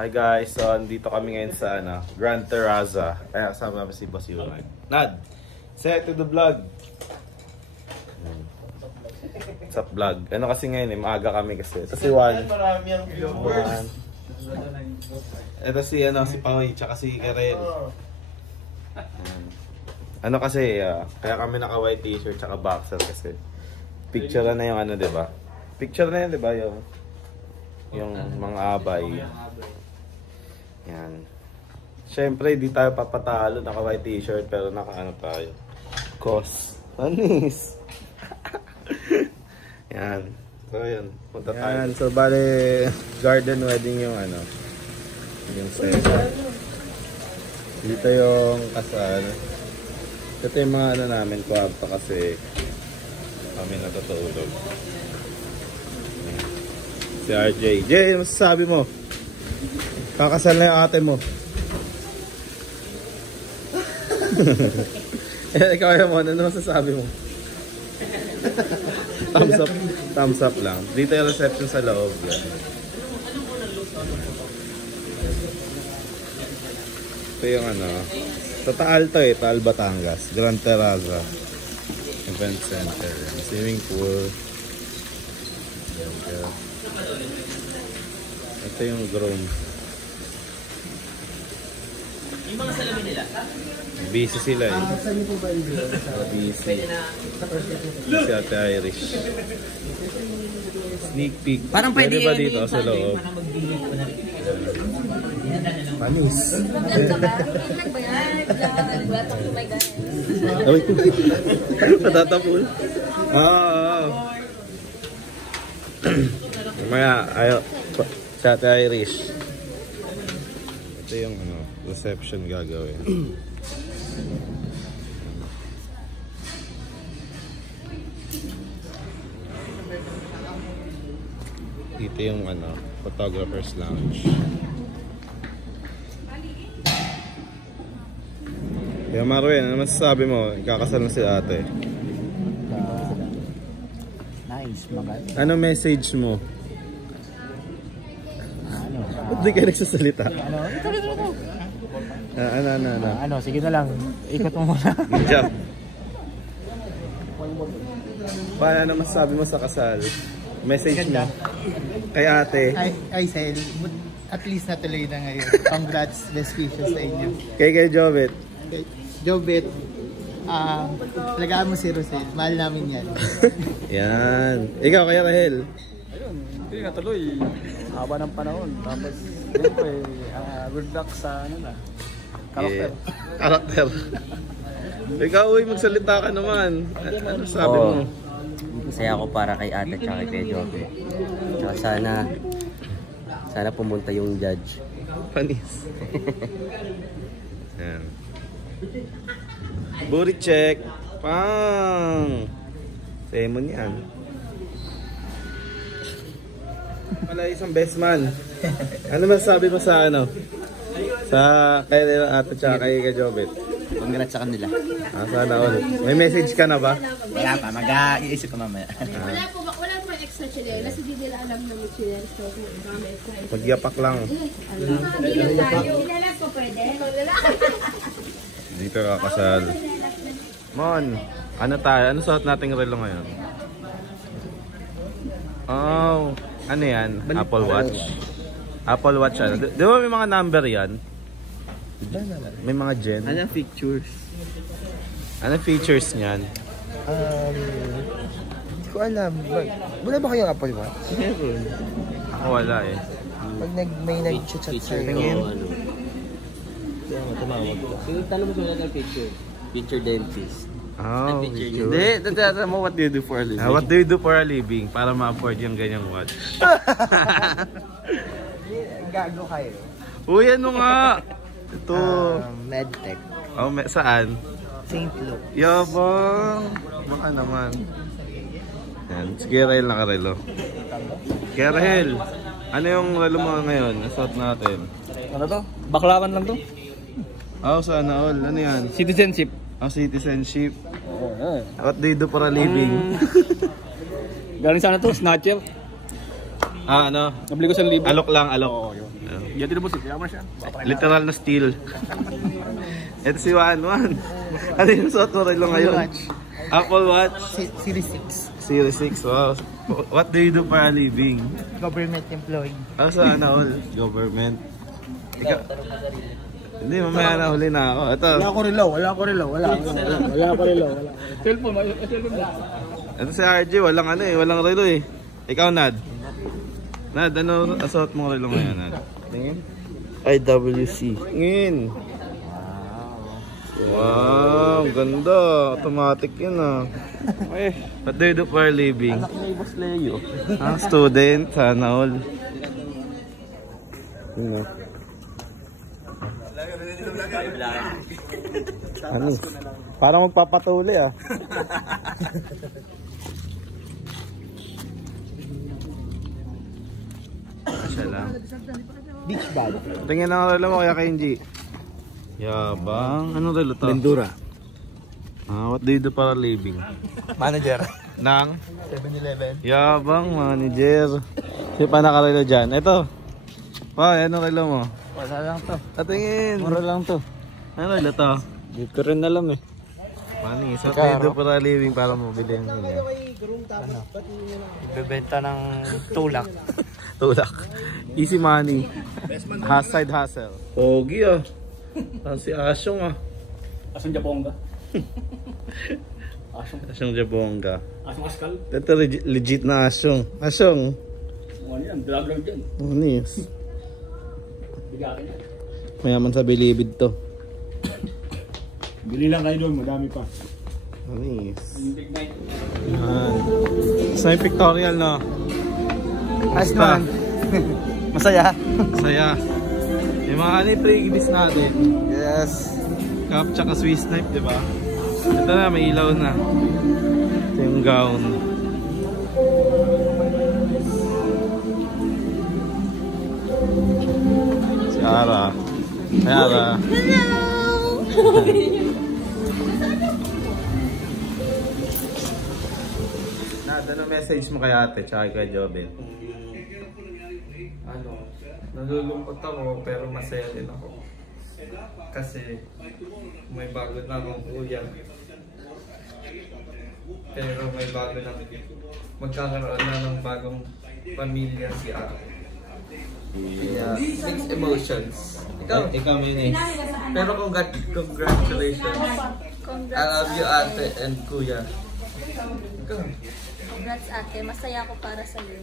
Hi guys, so andito kami ngayon sa Grand Terraza. Kaya kasama namin si Boss Yunay. Nad, say to the vlog. What's up vlog? Ano kasi ngayon maaga kami kasi. Ito si Juan. Marami ang viewers. Ito si si Paway, tsaka si Karel. Ano kasi, kaya kami naka white t-shirt tsaka boxer kasi. Picture na yung diba? Picture na yun, diba? Yung mga abay. Yan. Siyempre, di tayo papatalo. Naka white t-shirt pero naka tayo. Cos. Anis. Yan. So, yun. Punta tayo. Yan. So, bale, garden wedding yung yung set. Dito yung kasal. Ito yung mga namin kwarto kasi kami natutulog. Si RJ. Jay, ano masasabi mo? Kakasal na yung ate mo. Ikaw yung mo, ano masasabi mo? Thumbs up lang. Dito yung reception sa loob. Ito yung sa Taal to Taal Batangas. Grand Terraza Event Center. Swimming pool. Ito yung groom. Yung mga salamin nila? Busy sila eh. Saan niyo po ba yung busy. Si Ate Irish. Sneak peek. Parang pwede ba dito sa loob? Panis. Patatapul. Maya, si Ate Irish. Ito yung reception gagawin. Dito yung photographer's lounge. Kaya Marwin, ano masasabi mo? Kakasal na si ate. Nice, maganda. Ano message mo? Ba't di ka nagsasalita? Sige na lang. Ikot mo muna. Good job. Paano masasabi mo sa kasal? Message mo kay ate. Ay, Sel, at least natuloy na ngayon. Congrats, best wishes sa inyo. Kay Jobet. Jobet, talagaan mo si Rosel. Mahal namin yan. Yan. Ikaw, kaya Rahel? Ayun, hindi natuloy. Haba ng panahon. Tapos, siyempre, good luck sa karakter. Karakter. Ikaw, magsalita ka naman. Ano sabi mo? Masaya ako para kay ate at kay Jobe. Tsaka sana pumunta yung judge. Panis. Yan. Booty check. Pang. Semon yan. Wala isang best man. Ano masasabi mo sa sa kay ate at kay Jobet? Congrats sa kanila. Sana all. May message ka na ba? Wala pa, mag-iisip ko mamaya. Wala po extra chilenas, hindi nila alam na may chilenas. So, Magyapak lang. Chilenas po pwede? Dito kakasal. Mon, ano tayo? Ano suot nating relo ngayon? Oh, ano yan? Apple Watch. Apple Watch Di ba may mga number yan? May mga gen. Anong features? Anong features niyan? Hindi ko alam. Wala ba kayong Apple Watch? Meron. Ako wala eh. Pag may nag-chat sa'yo. Tumawag ko. Tanong mo sila ng feature. Feature dentist. Oh, Hindi, tata mo what do you do for a living? what do you do for a living? Para ma-afford yung ganyang watch. Gago kayo. Uy, ano nga? Ito. Medtech. Oh, saan? St. Luke. Yabang. Baka naman. Yan. Sige, Rahel, nakarelo. Kaya Rahel, ano yung relo mo ngayon? Nasuot natin. Ano to? Baklawan lang to. Oh, sana all. Ano yan? Citizenship. Oh, citizenship. What do you do for a living? Galing sana to, snatcher. Ano? Nabili ko 1,000. Alok lang, alok. Yan din boss, kaya mo na siya. Literal na steel. Ito si Juan. Ano yung suot mo relo ngayon? Apple Watch? Series 6. Series 6, wow. What do you do para living? Government employee. Ano saan na all? Government. Ikaw? Hindi, mamaya na huli na ako. Ito. Wala ko relo. Cellphone ba? Ito si RJ, walang ano eh, walang relo eh. Ikaw, Nad? Nad, ano asot mong relo ngayon, Nad? Tingin? IWC. Tingin. Wow, ganda. Automatic yun ah. What do you do for a living? Anak ni Boss Leo. Student, sana all. Ano? Parang magpapatuli ah. Siya lang. Beach bag. Tingin ang relo mo kaya kay Inji. Yabang. Anong relo to? Bendura. What do you do para living? Manager. Nang? 7-Eleven. Yabang, manager. Sino pa nakarelo dyan? Ito. Pa, anong relo mo? Wala lang to. Tingin. Mura lang to. Ano relo to? Hindi ko rin alam eh. Mani, so what do you do para living para mabili ang ganyan? Bebenta ng tulak. Tulak. Easy money. Side hustle. Pogi ah. Si Asyong ah. Asong Japonga. Asyong Jabonga. Asong Askal. Ito legit na Asyong. Asyong. Ano yan? Drag lang dyan. Manis. Bigakin yan. Mayaman sa bilibid to. Bili lang kayo doon, madami pa. Manis. Big night. Yan. Sa pictorial no. Ayos naman. Masaya. Saya. Yung mga freebies natin. Yes. Cup tsaka Swiss knife, di ba? Ito na, may ilaw na. Ito yung gown. Si Ara. Hi, Ara. Ano message mo kay ate tsaka kay Jobel? Ano, nalulungkot ako pero masaya din ako. Kasi may bago na akong kuya. Pero may bago na magkakaroon na ng bagong pamilya si ate. Kaya mixed emotions. Ikaw Mini. Pero congratulations. I love you ate and kuya. Ikaw. Congrats ate, masaya ako para sa iyo.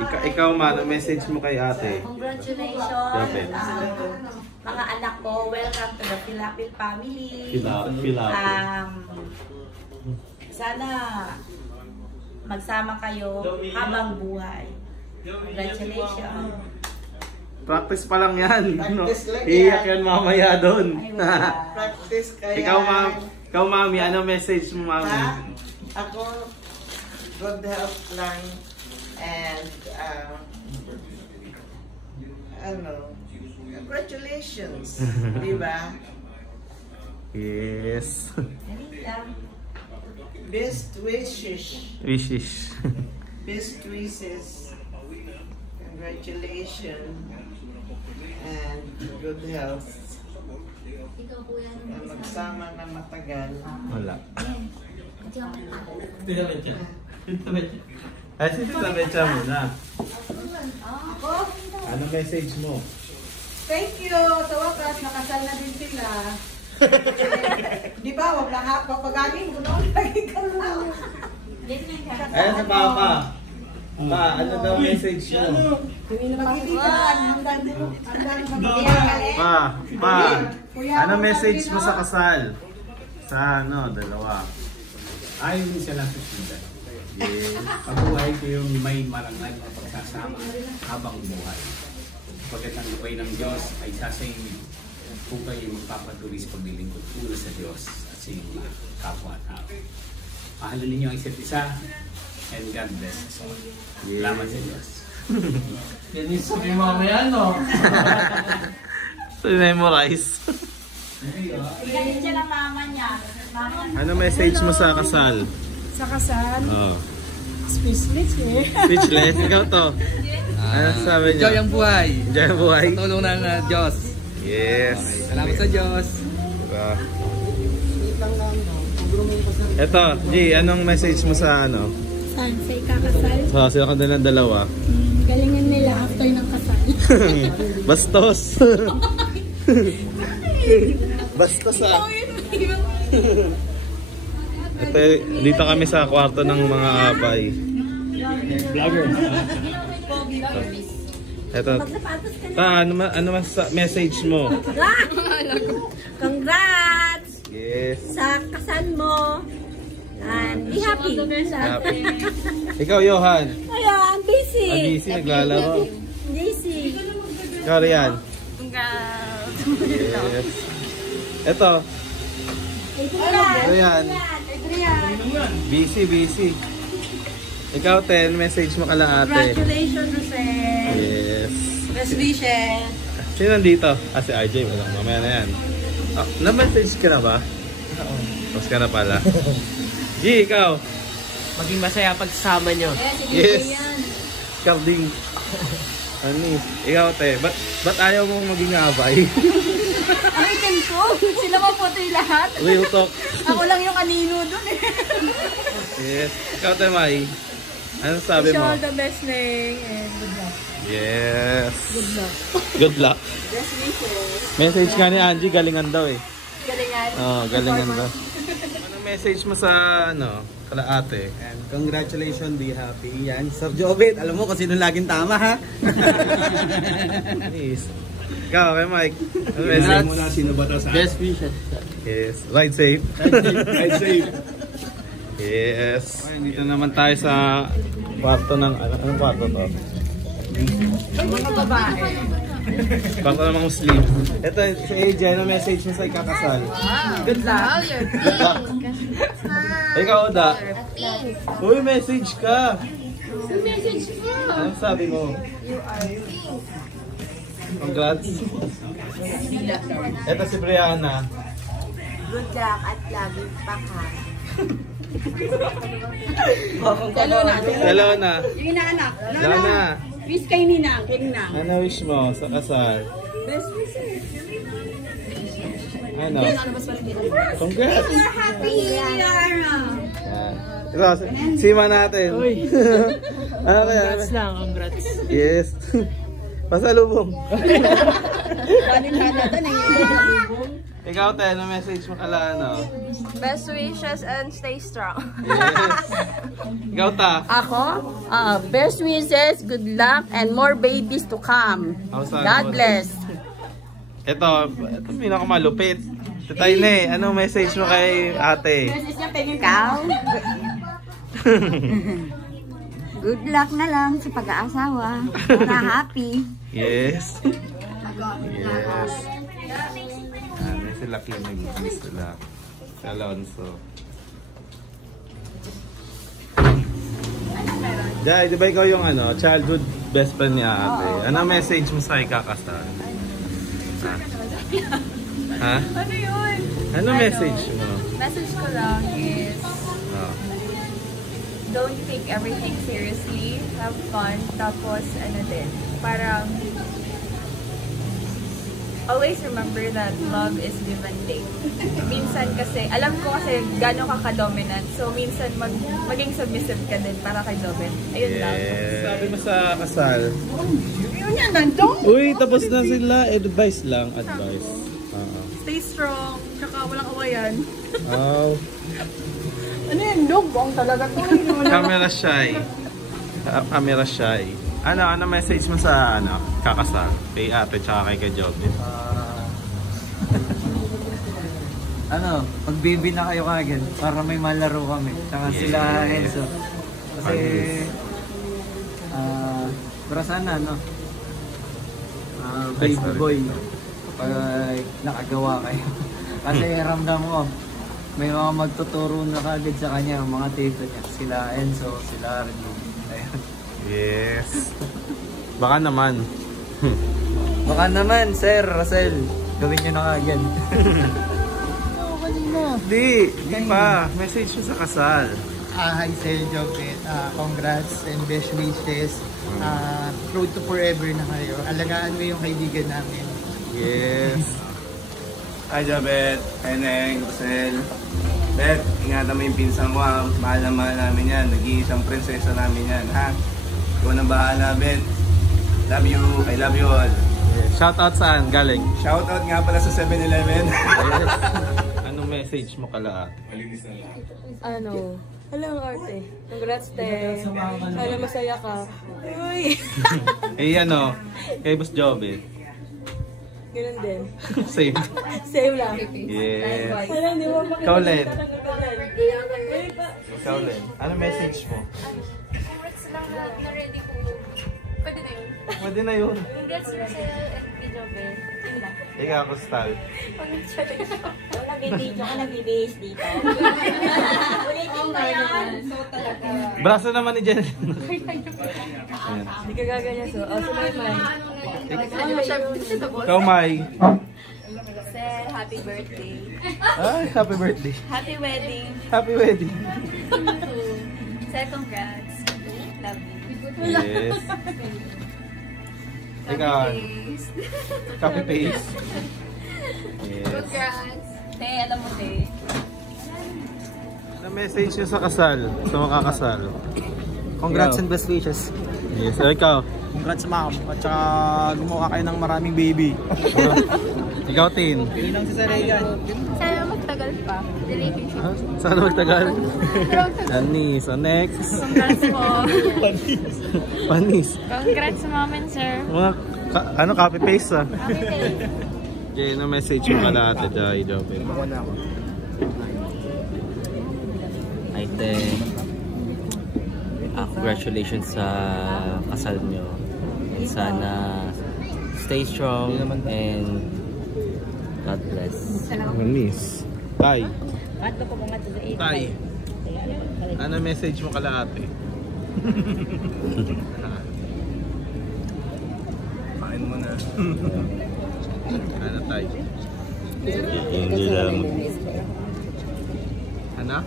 Ikaw ano message mo kay ate? Congratulations. Mga anak ko, welcome to the Pilapil family. Sana magsama kayo habang buhay. Congratulations. Practice pa lang yan. Iiyak yan mamaya doon. Practice kaya. Ikaw mami, ano message mo mami? Ako, good health lang. And, congratulations. Diba? Yes. Best wishes. Wishes. Best wishes. Congratulations. And good health. And magsama na matagal. Wala. Ay, si Tita Mecha muna. Ano message mo? Thank you! Sa wakas, nakasal na din sila. Di ba, wag lang ako. Papagaling ko noon, lagi ka lang. Ayan sa Papa. Pa, ano daw message mo? Magkititan, Pa, ano message mo sa kasal? Sa dalawa. Ayaw din siya lang susundan. Yes. Pabuhay ko yung may marangal na pagsasama habang buhay. Pagkat ang buhay ng Diyos ay sasayang kung kayo magpapatuloy sa paglilingkod una sa Diyos at sa inyong mga kapwa-tao. Mahalin ninyo ang isa't isa and God bless us all. Salamat sa Diyos. Yan yung sabi mamaya, no? So, memorize. Galing siya ng mama niya. Ano message mo sa kasal? Sa kasal, Oh. Speechless eh. Speechless? Ikaw to. Ano sabi niyo? Enjoy ang buhay. Enjoy ang buhay? Sa tulong ng Diyos. Yes. Okay, salamat sa Diyos. Diba? Ito, G, anong message mo sa ano? Saan? Sa ikakasal? Sila ka nilang dalawa. Galingan nila after ng kasal. Bastos. Bastos ah. Ito, dito kami sa kwarto ng mga abay. Vlogger. Ito. Ano message mo? Congrats! Yes. Sa kasal mo. And be happy. Happy. Ikaw, Johan. Ayan, busy. Busy, naglalaro. Busy. Ikaw, Rian. Congrats. Yes. Ito. Rian. Busy. Ikaw, Ten, message mo kala ate. Congratulations, Jose. Yes. Best wishes. Sino nandito? Si RJ. Mamaya na yan. Na-message ka na ba? Oo. Tapos ka na pala. G, ikaw. Maging masaya pagsasama nyo. Yes. Ikaw ding. Ani, ikaw te. Ba't ayaw mong maging abay? Ay, ko. Sila maputi lahat. Real talk. Ako lang yung kanino dun eh. Yes. Ikaw te, Mai. Ano sabi mo? Wish all the best, Neng. And good luck. Yes. Good luck. Good luck. Best wishes. Message nga ni Angie, galingan daw eh. Galingan. Oo, galingan daw. Anong message mo sa ano, kala ate? And congratulations, be happy. Yan, Sir Jobit. Alam mo kung sino laging tama, ha? Yes. Ikaw, kay Mike. Ano message mo? Sino ba ito sa Best wishes. Yes. Ride safe. Ride safe. Yes. Okay, dito naman tayo sa kwarto ng, anong kwarto to? Mga babae. Kwarto ng mga Muslim. Ito, si AJ, ano message mo sa ikakasal? Good luck. Good luck. Ikaw, Oda. Uy, message ka. Message mo. Anong sabi mo? Congrats. Ito si Brianna. Good luck at laging paka. Hello na. Yung inaanak. Lana. Wish kay Ninang. Kay Ninang. Ano wish mo sa kasal? Best wishes. Ano? Congrats. Happy New Year. Yan. Ito, sima natin. Ano kaya? Congrats lang, congrats. Yes. Pasalubong. Ikaw, Te, ano message mo kala ano? Best wishes and stay strong. Yes. Ikaw, Ta. Ako, best wishes, good luck, and more babies to come. God bless. Ito pinakamalupit. Tatay ne, ano message mo kay ate? Ikaw? Good luck na lang sa pag-aasawa. Para happy. Yes. Yes. Ano sila kinig sila. Si Alonso. Jai, di ba ikaw yung ano, childhood best friend ni ate? Ano message mo sa ikakasal? Ha? Ano yun? Ano message mo? Message ko lang is don't take everything seriously. Have fun. Tapos ano din, parang always remember that love is give and take. Minsan kasi, alam ko kasi gano'n ka ka-dominant. So minsan maging submissive ka din para kay Domin. Ayun lang. Sabi mo sa kasal? Yun yan, nandong. Uy, tapos na sila. Advice lang, advice. Stay strong. Tsaka walang awayan. Oh. Ano yan, dogbong talaga to. Camera shy. Camera shy. Ano message mo sa ano, kakasal? Kay ate tsaka kay Jobin? Magbibi na kayo kagad para may malaro kami. Tsaka sila Enzo. Kasi, para sana, baby boy, kapag nakagawa kayo. Kasi ramdam ko, may mga magtuturo na kagad sa kanya, mga tito niya. Sila Enzo, sila Arno. Ayun. Yes. Baka naman. Baka naman, Sir Russell. Gawin nyo na kagad. Di pa. Message mo sa kasal. Hi, Sir Jobit. Congrats and best wishes. Road to forever na kayo. Alagaan mo yung kaibigan namin. Yes. Hi, Jobet. Hi, Neng. Rosel. Bet, ingatan mo yung pinsan ko, ha. Mahal na mahal namin yan. Nag-iisang prinsesa namin yan, ha? Ikaw na bahala, Bet. Love you. I love you all. Yes. Shoutout saan? Galing? Shoutout nga pala sa 7-Eleven. Yes. Anong message mo kala? Ano? Hello, Arte. Congrats, te. Sana masaya ka. Uy! Eh, ano? Kay Boss Jobet. Ganun din. Same. Same lang. Yes. Alam, di mo Ikaw, Len. Ikaw, Len. Ano message mo? Congrats lang na ready ko. Pwede na yun. Pwede na yun. Congrats na sa'yo at video, Ben. Yun lang. Ikaw, Kustal. Nag-video ka, nag-BBS dito. Ulitin mo yan. So talaga. Braso naman ni Jen. Hindi ka gaganyan, so. Oh, si May. Ikaw, May. Sir, happy birthday. Ay, happy birthday. Happy wedding. Happy wedding. Sir, congrats. Love you. Yes. Ikaw. Copy paste. Yes. Congrats. Te, alam mo, te. Ano message nyo sa kasal? Sa makakasal? Congrats and best wishes. Yes. Ikaw. Congrats, ma'am. At saka gumawa kayo ng maraming baby. Ikaw, Tin. Inang si Saregan. Sana magtagal pa. Relationship. Sana magtagal. Panis. So next. Congrats po. Panis. Congrats, mom and sir. Mga, ano, copy paste ah. Happy day. Okay, ano message mo ka lahat? Jai, Jobe. Ay, te. Congratulations sa kasal nyo. And sana stay strong and God bless. Panis. Tay. Tay. Ano message mo ka lahat eh? Pain mo na. Ano, Tay? Hindi lang. Ano?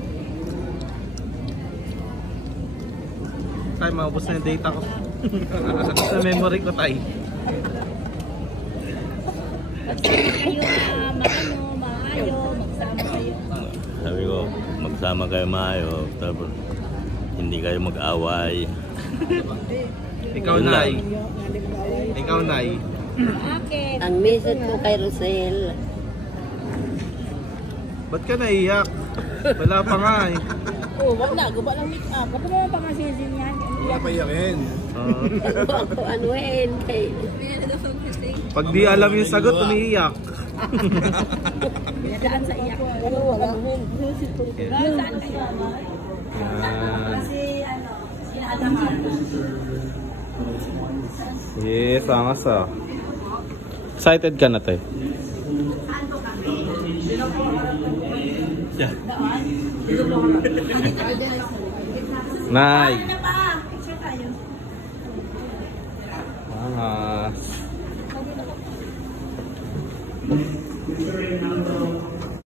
Tay, maubos na yung data ko. Sa memory ko, Tay. Sabi ko, magsama kayo maayo, tapos hindi kayo mag-away. Ikaw, Yun Nay. lang. Ikaw, Nay. Ang message ko kay Rosel. Ba't ka naiyak? Wala pa nga eh. Oh, wag na. Guba lang make up. Ba't mo pa masisin yan? Wala pa iyakin. Ako anuhin. Pag di alam yung sagot, umiiyak. Saan sa iyak? Ano, wala. Saan kayo? Yan. Kasi ano, sinalaman. Yes, angas ah. Excited ka na, Tay? Nay.